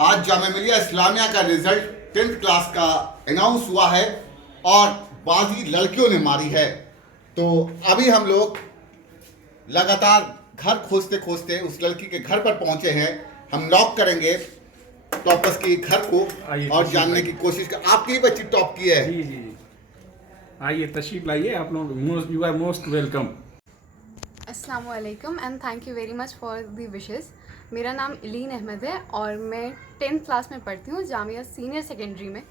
आज जामिया मिलिया इस्लामिया का result 10th class का अनाउंस हुआ है और बाजी लड़कियों ने मारी है। तो अभी हम लोग लगातार घर खोजते खोजते उस लड़की के घर पर पहुंचे हैं। हम नॉक करेंगे टॉपर्स के घर को आइए और तशरीफ जानने की लाइए। कोशिश कर। आपकी ही बच्ची टॉप की है। जी जी जी, आइए तशरीफ लाइए। आप लोग यू आर मोस्ट वेलकम। अस्सलामुअलैकुम and thank you very much for the wishes. मेरा नाम इलीन अहमद है और मैं 10th क्लास में पढ़ती हूँ जामिया सीनियर सेकेंडरी में।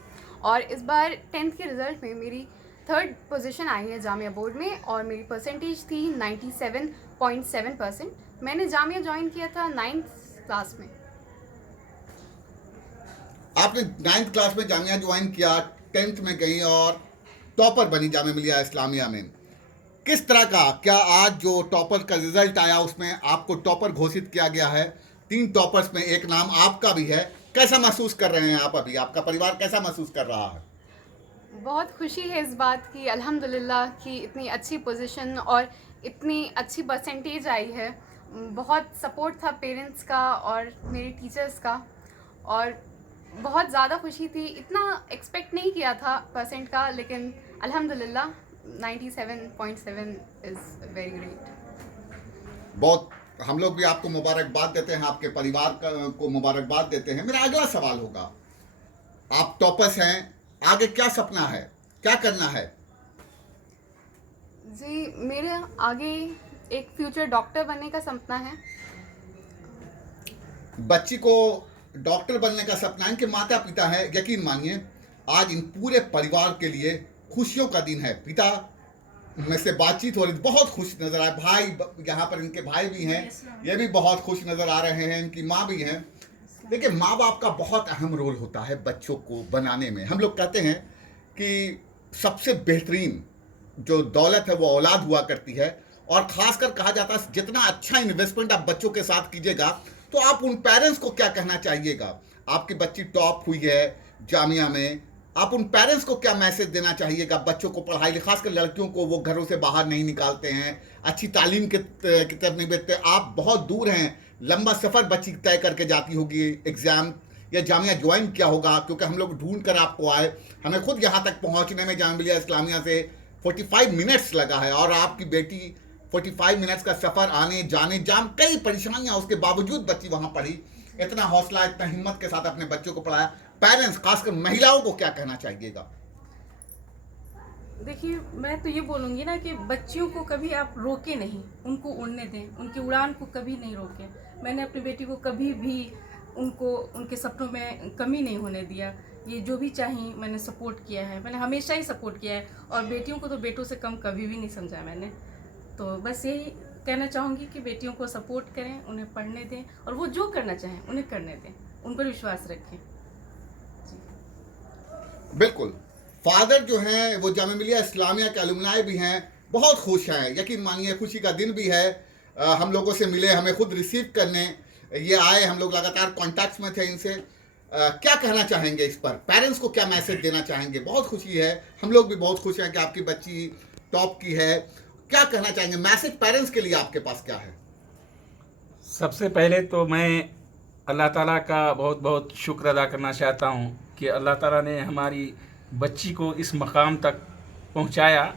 और इस बार 10th के रिज़ल्ट में मेरी 3rd पोजीशन आई है जामिया बोर्ड में और मेरी परसेंटेज थी 97.7%। मैंने जामिया ज्वाइन किया था 9th क्लास में। आपने 9th क्लास में जामिया ज्वाइन किया, 10th में गई और टॉपर बनी जामिया मिलिया इस्लामिया में। किस तरह का, क्या आज जो टॉपर का रिजल्ट आया उसमें आपको टॉपर घोषित किया गया है? 3 टॉपर्स में एक नाम आपका भी है। कैसा महसूस कर रहे हैं आप अभी? आपका परिवार कैसा महसूस कर रहा है? बहुत खुशी है इस बात की अल्हम्दुलिल्लाह कि इतनी अच्छी पोजीशन और इतनी अच्छी परसेंटेज आई है। बहुत सपोर्ट था पेरेंट्स का और मेरे टीचर्स का और बहुत ज़्यादा खुशी थी। इतना एक्सपेक्ट नहीं किया था परसेंट का, लेकिन अल्हम्दुलिल्लाह 97.7 इज़ वेरी ग्रेट। बहुत, हम लोग भी आपको मुबारकबाद देते हैं, आपके परिवार को मुबारकबाद देते हैं। मेरा अगला सवाल होगा, आप टॉपर्स हैं, आगे क्या सपना है, क्या करना है? जी, मेरे आगे एक फ्यूचर डॉक्टर बनने का सपना है। बच्ची को डॉक्टर बनने का सपना है। इनके माता पिता है, यकीन मानिए आज इन पूरे परिवार के लिए खुशियों का दिन है। पिता में से बातचीत हो रही, बहुत खुश नजर आए। भाई, यहाँ पर इनके भाई भी हैं, ये भी बहुत खुश नजर आ रहे हैं। इनकी माँ भी हैं। देखिए, माँ बाप का बहुत अहम रोल होता है बच्चों को बनाने में। हम लोग कहते हैं कि सबसे बेहतरीन जो दौलत है वो औलाद हुआ करती है। और खासकर कहा जाता है जितना अच्छा इन्वेस्टमेंट आप बच्चों के साथ कीजिएगा, तो आप उन पेरेंट्स को क्या कहना चाहिएगा? आपकी बच्ची टॉप हुई है जामिया में, आप उन पेरेंट्स को क्या मैसेज देना चाहिएगा? बच्चों को पढ़ाई, खासकर लड़कियों को, वो घरों से बाहर नहीं निकालते हैं, अच्छी तालीम की तरफ नहीं भेजते। आप बहुत दूर हैं, लंबा सफ़र बच्ची तय करके जाती होगी एग्ज़ाम या जामिया ज्वाइन किया होगा, क्योंकि हम लोग ढूंढ कर आपको आए। हमें खुद यहाँ तक पहुँचने में जामिया मिलिया इस्लामिया से 45 मिनट्स लगा है और आपकी बेटी 45 मिनट्स का सफ़र आने जाने, जाम, कई परेशानियाँ, उसके बावजूद बच्ची वहाँ पढ़ी। इतना हौसला, इतना हिम्मत के साथ अपने बच्चों को पढ़ाया। पेरेंट्स, खासकर महिलाओं को क्या कहना चाहिएगा? देखिए, मैं तो ये बोलूँगी ना कि बच्चियों को कभी आप रोके नहीं, उनको उड़ने दें, उनकी उड़ान को कभी नहीं रोकें। मैंने अपनी बेटी को कभी भी उनको उनके सपनों में कमी नहीं होने दिया। ये जो भी चाहिए मैंने सपोर्ट किया है, मैंने हमेशा ही सपोर्ट किया है और बेटियों को तो बेटों से कम कभी भी नहीं समझा मैंने। तो बस यही कहना चाहूँगी कि बेटियों को सपोर्ट करें, उन्हें पढ़ने दें और वो जो करना चाहें उन्हें करने दें, उन पर विश्वास रखें। बिल्कुल। फादर जो हैं वो जामिया मिलिया इस्लामिया के अलुमनाई भी हैं, बहुत खुश हैं। यकीन मानिए खुशी का दिन भी है। हम लोगों से मिले, हमें खुद रिसीव करने ये आए। हम लोग लगातार कॉन्टैक्ट्स में थे इनसे। क्या कहना चाहेंगे इस पर? पेरेंट्स को क्या मैसेज देना चाहेंगे? बहुत खुशी है, हम लोग भी बहुत खुश हैं कि आपकी बच्ची टॉप की है। क्या कहना चाहेंगे? मैसेज पेरेंट्स के लिए आपके पास क्या है? सबसे पहले तो मैं अल्लाह ताला का बहुत बहुत शुक्र अदा करना चाहता हूँ कि अल्लाह ताला ने हमारी बच्ची को इस मकाम तक पहुँचाया।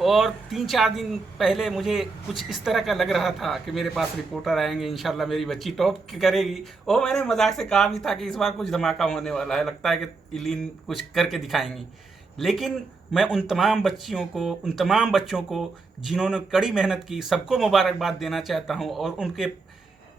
और 3-4 दिन पहले मुझे कुछ इस तरह का लग रहा था कि मेरे पास रिपोर्टर आएंगे, इंशाल्लाह मेरी बच्ची टॉप करेगी। और मैंने मजाक से कहा भी था कि इस बार कुछ धमाका होने वाला है, लगता है कि इलीन कुछ करके दिखाएंगी। लेकिन मैं उन तमाम बच्चियों को, उन तमाम बच्चों को जिन्होंने कड़ी मेहनत की, सबको मुबारकबाद देना चाहता हूँ। और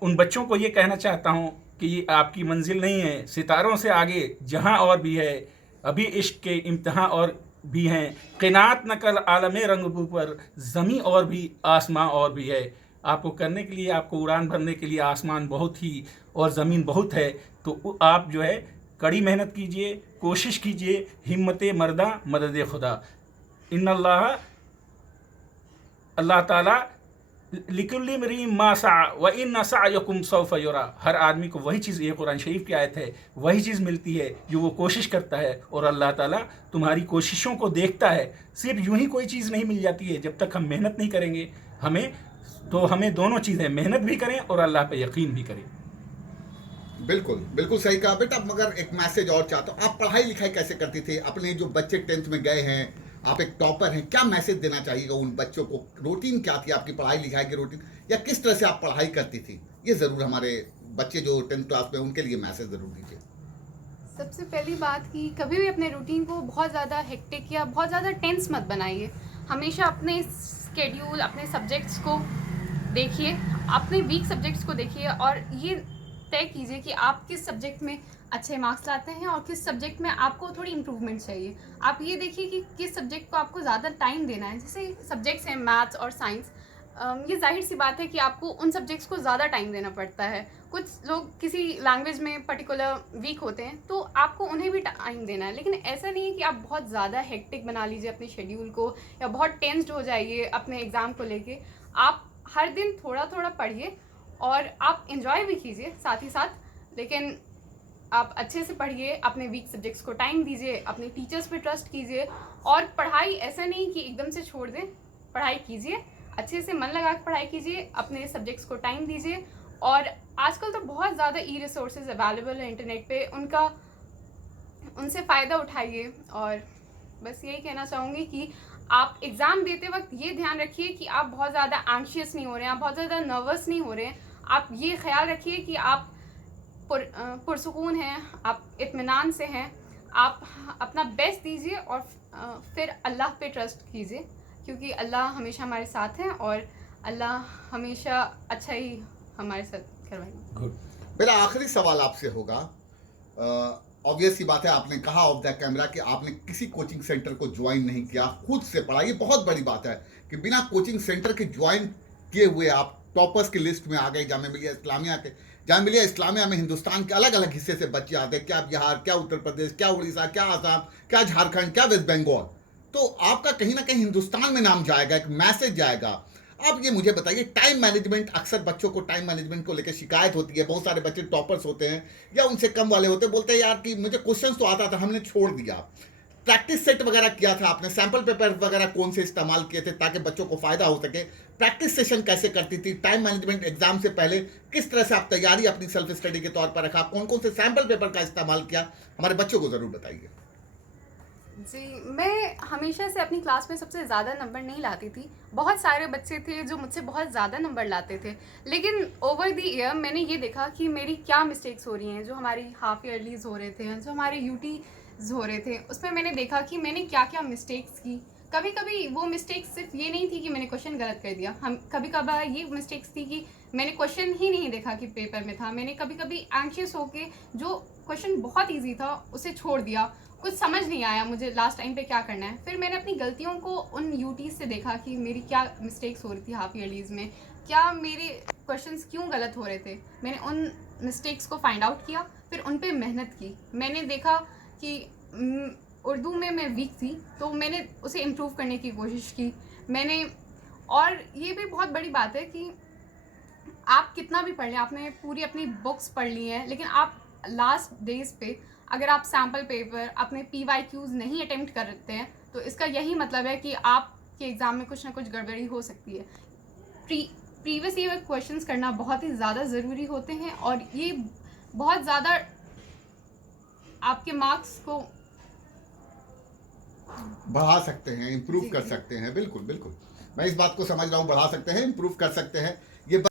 उन बच्चों को ये कहना चाहता हूँ कि ये आपकी मंजिल नहीं है, सितारों से आगे जहाँ और भी है, अभी इश्क के इम्तिहान और भी हैं। क़िनात नकल आलम रंगबू पर, ज़मीं और भी आसमां और भी है। आपको करने के लिए, आपको उड़ान भरने के लिए आसमान बहुत ही और ज़मीन बहुत है। तो आप जो है कड़ी मेहनत कीजिए, कोशिश कीजिए, हिम्मत मर्दा मदद खुदा। इन्नल्लाह, अल्लाह ताला लिकुल्लि मरीम मा सा व इन सअयकुम सौफ युरा। हर आदमी को वही चीज़, ये कुरान शरीफ की आयत है, वही चीज़ मिलती है जो वो कोशिश करता है। और अल्लाह ताला तुम्हारी कोशिशों को देखता है। सिर्फ यूं ही कोई चीज़ नहीं मिल जाती है, जब तक हम मेहनत नहीं करेंगे। हमें दोनों चीज़ें, मेहनत भी करें और अल्लाह पे यकीन भी करें। बिल्कुल बिल्कुल सही कहा बेटा, मगर एक मैसेज और चाहता हूँ, आप पढ़ाई लिखाई कैसे करती थी? अपने जो बच्चे 10th में गए हैं, आप एक टॉपर हैं, क्या मैसेज देना चाहिएगा उन बच्चों को? रूटीन क्या थी आपकी पढ़ाई लिखाई की रूटीन, या किस तरह से आप पढ़ाई करती थी? ये ज़रूर हमारे बच्चे जो 10th क्लास में, उनके लिए मैसेज ज़रूर दीजिए। सबसे पहली बात कि कभी भी अपने रूटीन को बहुत ज़्यादा हेक्टिक या बहुत ज़्यादा टेंस मत बनाइए। हमेशा अपने स्केड्यूल, अपने सब्जेक्ट्स को देखिए, अपने वीक सब्जेक्ट्स को देखिए और ये तय कीजिए कि आप किस सब्जेक्ट में अच्छे मार्क्स लाते हैं और किस सब्जेक्ट में आपको थोड़ी इम्प्रूवमेंट चाहिए। आप ये देखिए कि किस सब्जेक्ट को आपको ज़्यादा टाइम देना है। जैसे सब्जेक्ट्स हैं मैथ्स और साइंस, ये जाहिर सी बात है कि आपको उन सब्जेक्ट्स को ज़्यादा टाइम देना पड़ता है। कुछ लोग किसी लैंग्वेज में पर्टिकुलर वीक होते हैं तो आपको उन्हें भी टाइम देना है, लेकिन ऐसा नहीं है कि आप बहुत ज़्यादा हेक्टिक बना लीजिए अपने शेड्यूल को या बहुत टेंस्ड हो जाइए अपने एग्ज़ाम को लेके। आप हर दिन थोड़ा थोड़ा पढ़िए और आप इंजॉय भी कीजिए साथ ही साथ, लेकिन आप अच्छे से पढ़िए, अपने वीक सब्जेक्ट्स को टाइम दीजिए, अपने टीचर्स पे ट्रस्ट कीजिए और पढ़ाई ऐसा नहीं कि एकदम से छोड़ दें। पढ़ाई कीजिए, अच्छे से मन लगा के पढ़ाई कीजिए, अपने सब्जेक्ट्स को टाइम दीजिए। और आजकल तो बहुत ज़्यादा ई रिसोर्सेज अवेलेबल है इंटरनेट पे, उनसे फ़ायदा उठाइए। और बस यही कहना चाहूँगी कि आप एग्ज़ाम देते वक्त ये ध्यान रखिए कि आप बहुत ज़्यादा एंग्शियस नहीं हो रहे हैं, आप बहुत ज़्यादा नर्वस नहीं हो रहे हैं। आप ये ख्याल रखिए कि आप पुरसुकून हैं, आप इत्मीनान से हैं, आप अपना बेस्ट दीजिए और फिर अल्लाह पे ट्रस्ट कीजिए, क्योंकि अल्लाह हमेशा हमारे साथ हैं और अल्लाह हमेशा अच्छा ही हमारे साथ करवाएंगे। गुड। मेरा आखिरी सवाल आपसे होगा, ऑब्वियस सी बात है, आपने कहा ऑफ द कैमरा कि आपने किसी कोचिंग सेंटर को ज्वाइन नहीं किया, खुद से पढ़ा। ये बहुत बड़ी बात है कि बिना कोचिंग सेंटर के ज्वाइन किए हुए आप टॉपर्स की लिस्ट में आ गए जामिया मिलिया इस्लामिया के। जामिया मिलिया इस्लामिया में हिंदुस्तान के अलग अलग हिस्से से बच्चे आते हैं, क्या बिहार, क्या उत्तर प्रदेश, क्या उड़ीसा, क्या आसाम, क्या झारखंड, क्या वेस्ट बंगाल। तो आपका कहीं ना कहीं हिंदुस्तान में नाम जाएगा, एक मैसेज जाएगा। आप ये मुझे बताइए, टाइम मैनेजमेंट, अक्सर बच्चों को टाइम मैनेजमेंट को लेकर शिकायत होती है। बहुत सारे बच्चे टॉपर्स होते हैं या उनसे कम वाले होते हैं, बोलते हैं यार कि मुझे क्वेश्चन तो आता था, हमने छोड़ दिया। प्रैक्टिस सेट वगैरह किया था आपने? सैम्पल पेपर वगैरह कौन से इस्तेमाल किए थे ताकि बच्चों को फ़ायदा हो सके? प्रैक्टिस सेशन कैसे करती थी? टाइम मैनेजमेंट एग्जाम से पहले किस तरह से आप तैयारी अपनी सेल्फ स्टडी के तौर पर रखा? कौन कौन से सैम्पल पेपर का इस्तेमाल किया? हमारे बच्चों को ज़रूर बताइए। जी, मैं हमेशा से अपनी क्लास में सबसे ज़्यादा नंबर नहीं लाती थी। बहुत सारे बच्चे थे जो मुझसे बहुत ज़्यादा नंबर लाते थे, लेकिन ओवर द ईयर मैंने ये देखा कि मेरी क्या मिस्टेक्स हो रही हैं। जो हमारी हाफ ईयरलीज़ हो रहे थे, जो हमारे यूटीज़ हो रहे थे, उसमें मैंने देखा कि मैंने क्या क्या मिस्टेक्स की। कभी कभी वो मिस्टेक्स सिर्फ ये नहीं थी कि मैंने क्वेश्चन गलत कर दिया, हम कभी कभार ये मिस्टेक्स थी कि मैंने क्वेश्चन ही नहीं देखा कि पेपर में था। मैंने कभी कभी एंग्शियस होके जो क्वेश्चन बहुत ईजी था उसे छोड़ दिया, कुछ समझ नहीं आया मुझे लास्ट टाइम पे क्या करना है। फिर मैंने अपनी गलतियों को उन यूटीज़ से देखा कि मेरी क्या मिस्टेक्स हो रही थी हाफ ईयरलीज़ में, क्या मेरे क्वेश्चंस क्यों गलत हो रहे थे। मैंने उन मिस्टेक्स को फाइंड आउट किया, फिर उन पे मेहनत की। मैंने देखा कि उर्दू में मैं वीक थी तो मैंने उसे इम्प्रूव करने की कोशिश की मैंने। और ये भी बहुत बड़ी बात है कि आप कितना भी पढ़ लें, आपने पूरी अपनी बुक्स पढ़ ली हैं, लेकिन आप लास्ट डेज पे अगर आप सैम्पल पेपर, अपने PYQs नहीं अटेम्प्ट करते हैं तो इसका यही मतलब है कि आपके एग्ज़ाम में कुछ ना कुछ गड़बड़ी हो सकती है। प्रीवियस ईयर क्वेश्चंस करना बहुत ही ज़्यादा ज़रूरी होते हैं और ये बहुत ज़्यादा आपके मार्क्स को बढ़ा सकते हैं, इम्प्रूव कर सकते हैं। बिल्कुल बिल्कुल, मैं इस बात को समझ रहा हूँ, बढ़ा सकते हैं, इम्प्रूव कर सकते हैं। ये